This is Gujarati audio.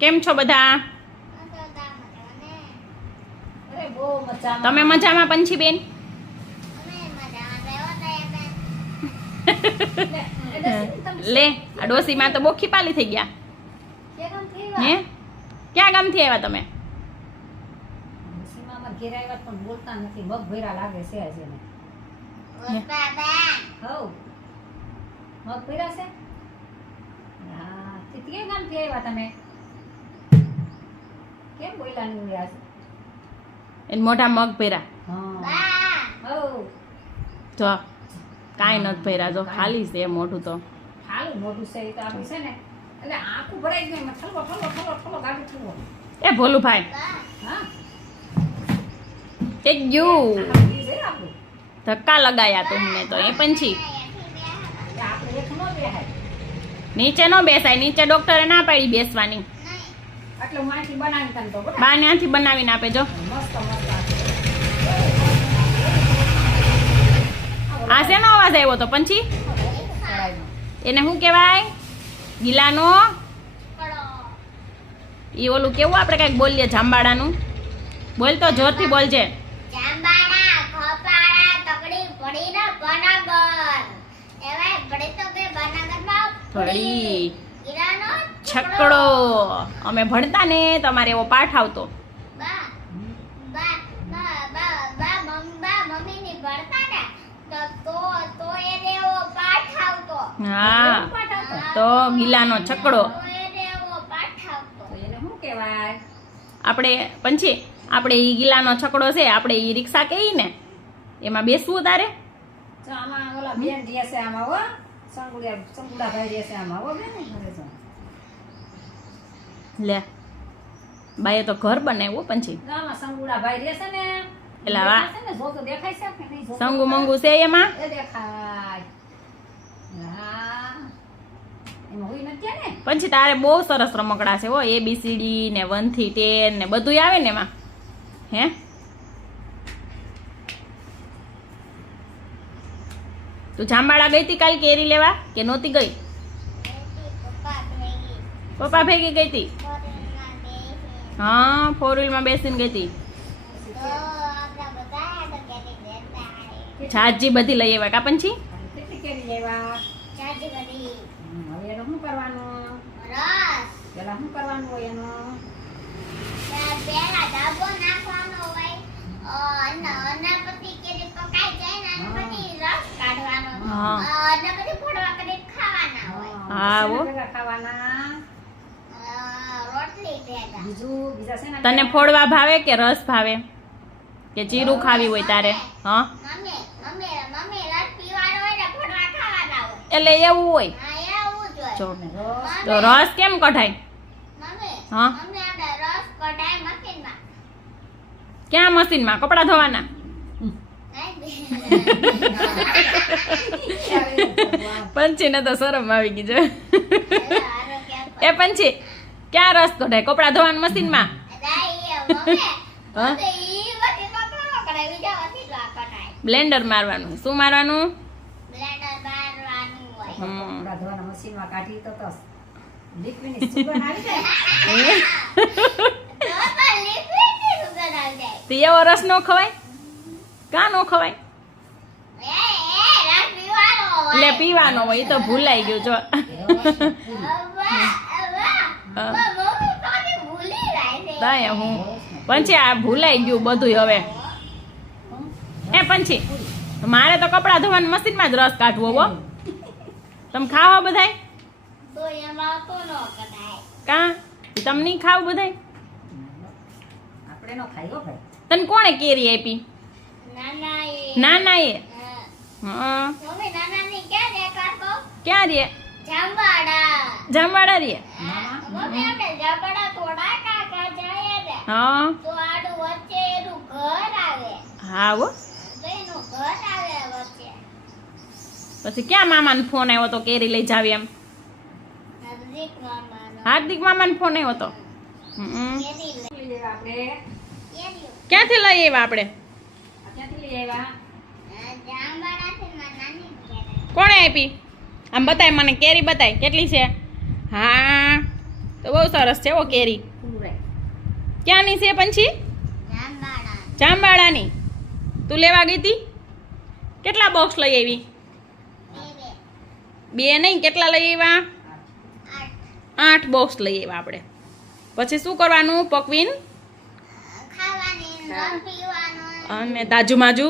કેમ છો બધા? તમે મજામાં પંછી બેન? લે આ ડોસીમાં તો બોખી પાલી થઈ ગયા. હે ક્યાં ગામથી આવ્યા તમે? બોલતા નથી, મગ ભેરા લાગે છે આજે ને. મગ ભેરા છે. હા, કેટલી ગામથી આવ્યા તમે? કેમ બોલ્યા નહીં યાર? એને મોઢા મગ ભેરા. જો કાંઈ નથી ભેરા, જો ખાલી છે મોઢું તો. ખાલી મોઢું છે તો આપણે છે ને એટલે આખું ભરાઈ ગયું. ઠલો ઠલો ઠલો ઠલો ગાડી ઠલો. એ ભોલુભાઈ હા એક ગયું છે આપણું. ધક્કા લગાયા તુમને તો. એ પંછી આપણે એક નો બેહાય. નીચે નો બેસાય, નીચે ડોક્ટરે ના પાડી બેસવાની. એટલે હું અહીંથી બનાવી તને તો બરાબર. બા ત્યાંથી બનાવીને આપે. જો મસ્ત મસ્ત આ શેનો અવાજ આવ્યો તો પંછી? એને શું કહેવાય? ગિલાનો? એ ઓલું કેવું આપણે કઈક બોલીએ જાંબાડાનું. બોલ તો જોરથી બોલજે. જાંબાડા ખોપાડા તકડી પડી ના બનાગર એવાય પડી તો બે બનાગરમાં ફળી ગિરાનો છકડો. અમે ભણતા ને તમારે એવો પાઠ આવતો. બા બા બા મમ્મી ની ભણતા ને તો એને એવો પાઠ આવતો. હા તો ગિલાનો છકડો. તો એને એવો પાઠ આવતો. તો એને શું કહેવાય? આપણે પંછી આપણે ઈ ગિલાનો છકડો છે, આપણે ઈ રિક્ષા કહીએ ને, એમાં બેસવું તારે? જો આમાં ઓલા બેન રહેશે આમાં હો. સંગુડા ભાઈ રહેશે આમાં હો બેન. ઘરે જો લે બાએ તો ઘર બનાવ્યું પંછી. આમાં સંગુડા ભાઈ રહેશે ને. એલા વાહ. દેખાય છે ને? જો તો દેખાય છે કે નહીં? જો તો સંગુ મંગુ છે એમાં? એ દેખાય. હા એમાં હોય નથી ને. પછી તારે બહુ સરસ રમકડા છે હો. ABCD ને 1 થી 10 ને બધું આવે ને એમાં. હે તું જાંબાડા ગઈ તી કાલ કેરી લેવા કે નહોતી ગઈ? પપ્પા ભેગી ગઈ તી? હા 4 વ્હીલમાં બેસીને ગઈ તી. છાજી બધી લઈ આવ્યા કા પંછી? કેટલી કેરી લેવા? હવે એનું શું કરવાનું? પેલા શું કરવાનું હોય એનું? પેલા ડાબો નાખવાનો હોય અને પછી કેરી પકાઈ જાય ને અને પછી રસ કાઢવાનો હા. અને પછી ફોડવા કરી ખાવાના હોય. હા, હો. શેના ભેગા ખાવાના? રોટલી ભેગા. બીજા શેના તને ભેગા? ફોડવા ભાવે કે રસ ભાવે કે જીરું ખાવી હોય તારે? હા મમ્મી રસ પીવાનો હોય ને ફોડવા ખાવાના હોય. એટલે એવું હોય. હા એવું જ હોય. જો રસ. તો રસ કેમ કઢાય? મમ્મી હા? મમ્મી આપણે રસ કઢાય મશીનમાં. ક્યાં મશીનમાં? કપડાં ધોવાના? પંચીને તો શરમ આવી ગઈ છે. એ પંચી ક્યાં રસ કઢાય? કપડાં ધોવાના મશીનમાં? હા? બ્લેન્ડર મારવાનું. શું મારવાનું? કપડાં ધોવાના મશીનમાં કાઢી તો લિક્વિડની સુગંધ આવી જાય. તો એવો રસ નો ખવાય? કા નો ખવાય? એટલે પીવાનો હોય. એ તો ભૂલાઈ ગયું. જો તાય હું પંછી આ ભૂલાઈ ગયું બધું હવે. એ પંછી મારે તો કપડાં ધોવાનું મશીનમાં જ રસ કાઢવો હો. તમે ખાવા બધાય? કા તમે નહીં ખાવ બધાય? આપણે નો ખાઈ હો ભાઈ. તને કોણે કેરી આપી? નાના એ. હા ક્યાં રે? જાંબાડા રે. હા હા હો. પછી ક્યાં મામાનો ફોન આવ્યો તો કેરી લઈ જાવી એમ? હાર્દિક મામાનો ફોન આવ્યો તો. લઈ લેવા આપણે. ક્યાંથી લઈ આવ્યા આપણે? ક્યાંથી લઈ આવ્યા? કોણે આપી? આમ બતાય મને કેરી બતાય કેટલી છે. હા તો બહુ સરસ છે ઓ કેરી. ફૂલ રાખ. ક્યાંની છે પંછી? જાંબાળા જામબાળાની. તું લેવા ગઈ હતી? કેટલા બોક્સ લઈ આવી? બે 2 નહીં, કેટલા લઈ આવ્યા? 8 બોક્સ લઈ આવ્યા આપણે. પછી શું કરવાનું? પકવીને ખાવાની, રસ પીવાનું. અને તાજુ માજુ